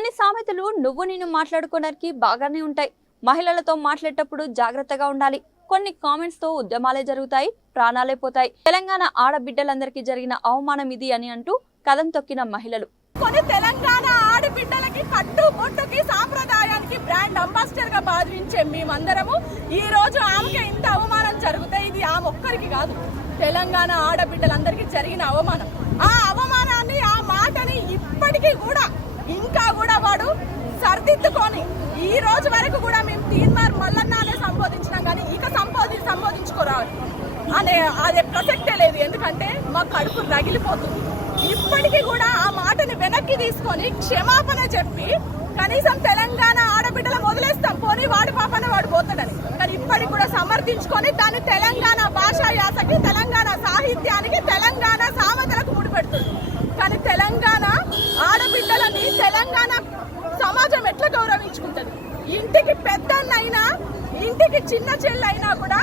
కొన్ని సామెతలు నువ్వు నేను మాట్లాడుకోవడానికి బాగానే ఉంటాయి. మహిళలతో మాట్లాడేటప్పుడు జాగ్రత్తగా ఉండాలి. కొన్ని కామెంట్స్ తో ఉద్యమాలే జరుగుతాయి, ప్రాణాలే పోతాయి. తెలంగాణ ఆడబిడ్డలందరికీ జరిగిన అవమానం ఇది అని అంటూ కదం తొక్కిన మహిళలు. కొన్ని తెలంగాణ ఆడబిడ్డలకి కట్టు బొట్టుకి సాంప్రదాయానికి బ్రాండ్ అంబాసిడర్ గా భావించే మేమందరము ఈ రోజు ఆమెకి ఇంత అవమానం జరిగితే ఇది ఆమె ఒక్కరికి కాదు, తెలంగాణ ఆడబిడ్డలందరికీ జరిగిన అవమానం. ఆ అవమానాన్ని, ఆ మాటని ఇప్పటికీ కూడా ఇంకా కూడా వాడు సరిదిద్దుకొని ఈ రోజు వరకు కూడా మేము తీన్మార్ మల్లన్న అనే సంబోధించినాం కానీ ఇక సంబోధించుకోరావాలి అనే అదే ప్రసక్తే లేదు. ఎందుకంటే మా కడుపు రగిలిపోతుంది. ఇప్పటికీ కూడా ఆ మాటని వెనక్కి తీసుకొని క్షమాపణ చెప్పి కనీసం తెలంగాణ ఆడబిడ్డల వదిలేస్తాం, పోనీ వాడి పాపన వాడు పోతాడని, కానీ ఇప్పటికి కూడా సమర్థించుకొని దాన్ని తెలంగాణ భాషా యాసకి, తెలంగాణ సాహిత్యానికి, తెలంగాణ సామెతలకు ముడిపెడుతుంది. కానీ తెలంగాణ ఆడబిడ్డలని తెలంగాణ సమాజం ఎట్లా గౌరవించుకుంటది? ఇంటికి పెద్దన్నైనా, ఇంటికి చిన్న చెల్లైనా కూడా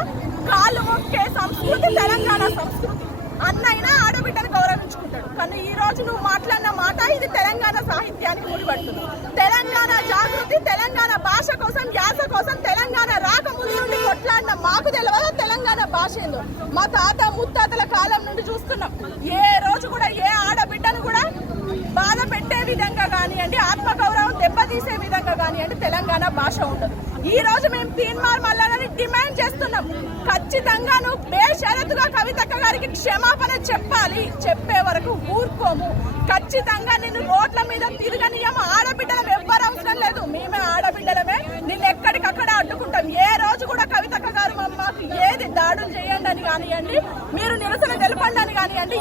కాళ్ళు మొక్కే సంస్కృతి తెలంగాణ సంస్కృతి. అన్నైనా ఆడబిడ్డను గౌరవించుకుంటాడు. కానీ ఈ రోజు నువ్వు మాట్లాడిన మాట ఇది తెలంగాణ సాహిత్యానికి ముడిపడుతుంది. తెలంగాణ జాగృతి, తెలంగాణ భాష కోసం, యాస కోసం తెలంగాణ రాకముందు నుండి కొట్లాడిన మాకు తెలియదు తెలంగాణ భాష ఏందో. మా తాత ముత్తాతల కాలం నుండి చూస్తున్నాం. ఏ రోజు కూడా ఏ ఆడబిడ్డను కూడా బాధ పెట్టే విధంగా కానివ్వండి, ఆత్మగౌరవం దెబ్బతీసే విధంగా కానివ్వండి తెలంగాణ భాష ఉండదు. ఈ రోజు మేము తీన్మార్ మల్లన్నని డిమాండ్ చేస్తున్నాం. ఖచ్చితంగా నువ్వు బేషరతుగా కవితక్క గారికి క్షమాపణ చెప్పాలి. చెప్పే వరకు ఊరుకోము. ఖచ్చితంగా నిన్ను రోడ్ల మీద తిరగనీయం. ఆడబిడ్డలం ఎవ్వరు అవసరం లేదు, మేమే ఆడబిడ్డలమే. నిన్ను ఎక్కడికక్కడ అడ్డుకుంటాం. ఏ రోజు కూడా కవితక్క గారు మాకు ఏది దాడులు చేయండి అని కానివ్వండి, మీరు నిరసన తెలపండి అని కానివ్వండి,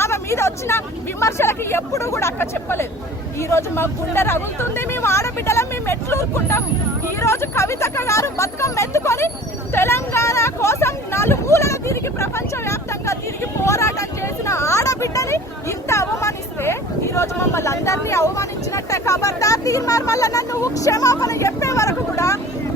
ఆమె మీద వచ్చిన విమర్శలకి ఎప్పుడు కూడా అక్క చెప్పలేదు. ఈ రోజు మా గుండె రగులుతుంది. మేము ఆడబిడ్డలం, మేము ఎట్లు ఊరుకుంటాం? ఈ రోజు కవితక్క గారు బతుకమ్మ ఎత్తుకొని తెలంగాణ కోసం నలుమూలల తిరిగి ప్రపంచ వ్యాప్తంగా తిరిగి పోరాటం చేసిన ఆడబిడ్డని ఇంత అవమానిస్తే ఈ రోజు మమ్మల్ని అందరినీ అవమానించినట్టే. కాబట్టి తీన్మార్ మల్లన్న నువ్వు క్షమాపణ చెప్పే వరకు కూడా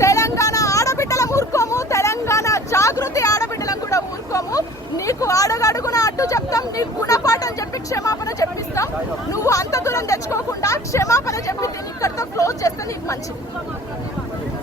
తెలంగాణ ఆడబిడ్డలం ఊరుకోము, తెలంగాణ జాగృతి ఆడబిడ్డలం కూడా ఊరుకోము. నీకు అడుగడుగున అడ్డు చెప్తాం, నీకు గుణపాఠం చెప్పి క్షమాపణ చెప్పిస్తాం. నువ్వు అంత దూరం తెచ్చుకోకుండా క్షమాపణ చెప్పి దీన్ని ఇక్కడితో క్లోజ్ చేస్తే నీకు మంచిది.